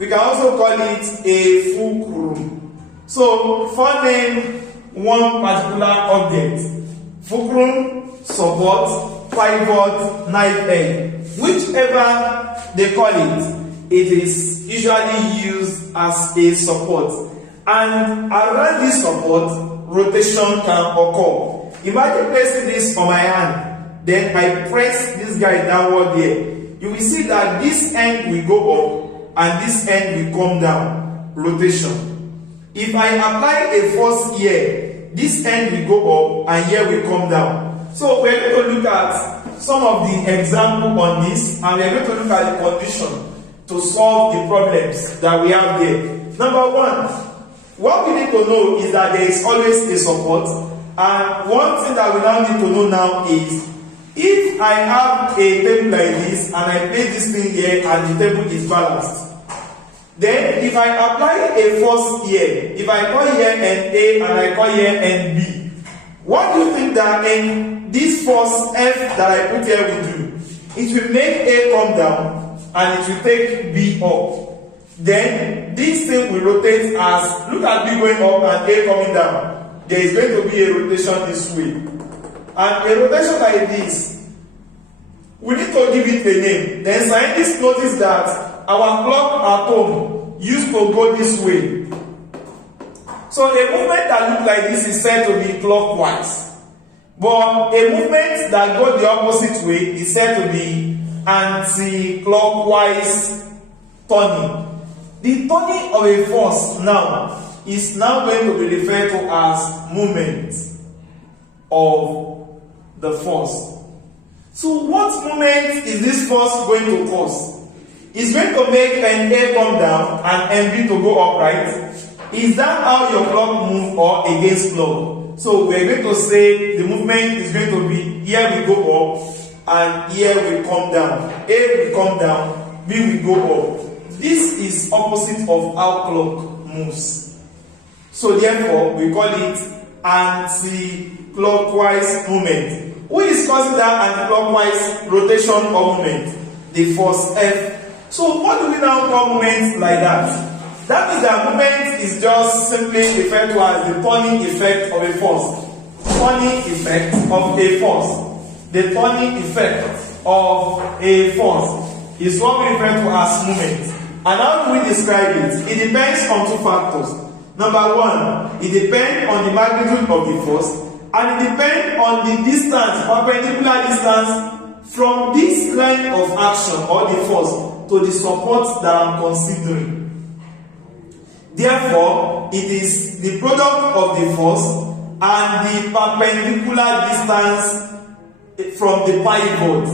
We can also call it a fulcrum. So for name one particular object, fulcrum, support, pivot, knife edge, whichever they call it, it is usually used as a support. And around this support, rotation can occur. Imagine placing this on my hand, then I press this guy downward here. You will see that this end will go up and this end will come down. Rotation. If I apply a force here, this end will go up and here will come down. So we are going to look at some of the examples on this, and we are going to look at the condition to solve the problems that we have there. Number one, what we need to know is that there is always a support, and one thing that we now need to know now is if I have a table like this and I place this thing here and the table is balanced, then if I apply a force here, if I call here end A and I call here end B, what do you think that this force F that I put here will do? It will make A come down and it will take B up. Then this thing will rotate as, look at B going up and A coming down. There is going to be a rotation this way. And a rotation like this, we need to give it a name. Then scientists notice that our clock at home used to go this way. So a movement that looks like this is said to be clockwise. But a movement that goes the opposite way is said to be anti-clockwise turning. The turning of a force now is now going to be referred to as movement of the force. So what movement is this force going to cause? It's going to make an A come down and NB to go up, right? Is that how your clock moves or against clock? So we're going to say the movement is going to be here we go up and here we come down. A will come down, B will go up. This is opposite of how clock moves. So therefore we call it anti-clockwise movement. Who is causing that anti-clockwise rotation or movement? The force F. So what do we now call movements like that? That means that movement is just simply referred to as the turning effect of a force. Turning effect of a force. The turning effect of a force is what we refer to as movement. And how do we describe it? It depends on two factors. Number one, it depends on the magnitude of the force, and it depends on the distance, perpendicular distance from this line of action or the force to the support that I'm considering. Therefore, it is the product of the force and the perpendicular distance from the pivot.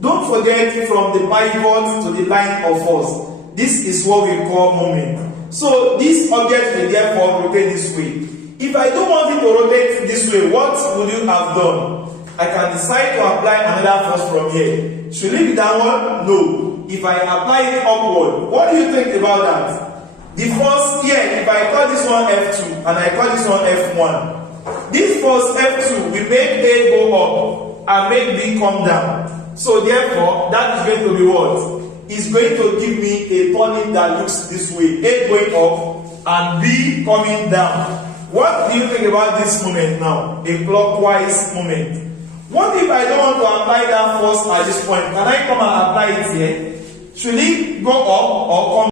Don't forget, from the pivot to the line of force. This is what we call moment. So this object will therefore rotate this way. If I don't want it to rotate this way, what would you have done? I can decide to apply another force from here. Should it be downward? No. If I apply it upward, what do you think about that? The force here, if I call this one F2 and I call this one F1, this force F2 will make A go up and make B come down. So therefore, that is going to be what? It's going to give me a turning that looks this way. A going up and B coming down. What do you think about this moment now? A clockwise moment. What if I don't want to apply that force at this point? Can I come and apply it here? Should it go up or come